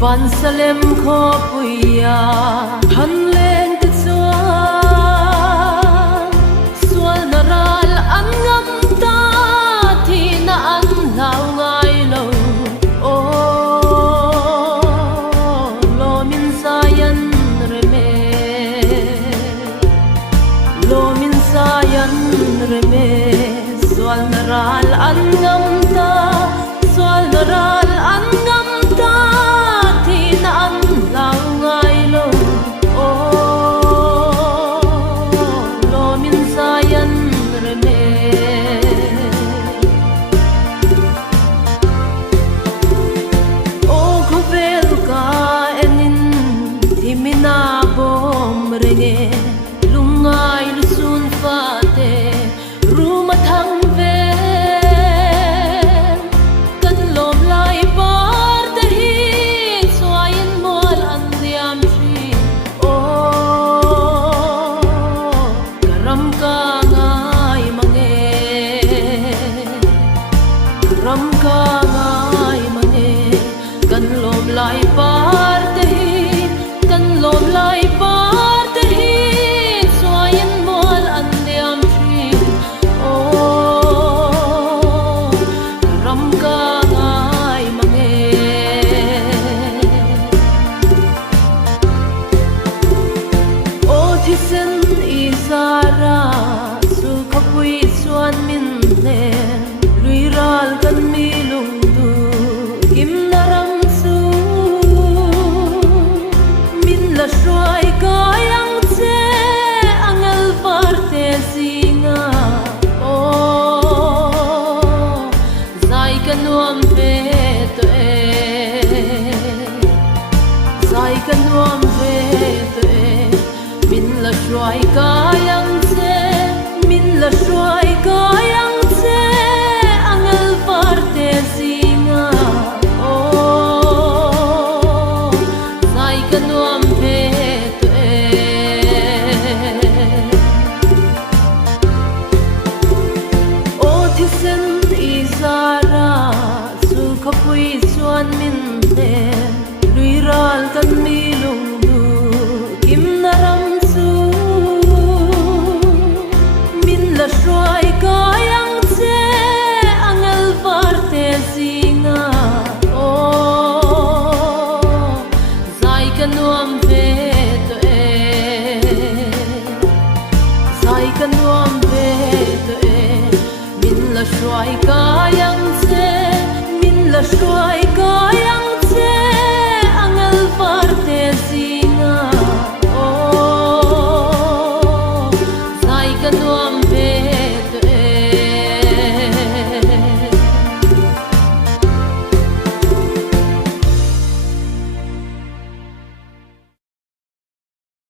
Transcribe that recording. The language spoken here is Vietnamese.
van salem kho puya han leng te sual naral an ngam ta thi na an lau ngai lo o lo min sayan reme lo min sayan reme sual naral an ngam ta sual naral an ngam ta thi na an lau ngai lo o lo min sayan reme o khovel ka enin thimina bom renge lungai lusun fate ruma thang ram ka ngai mange kan lom lai par te hi kan lom lai par te hi soyen mol an diam thi o ram ka ngai mange o thi sen izara su khapui suan min ne ral kan mi lung du kim naram su min la shwai ka yang che angal parte singa o zai kan nuam ve to zai kan nuam ve to min la shwai ka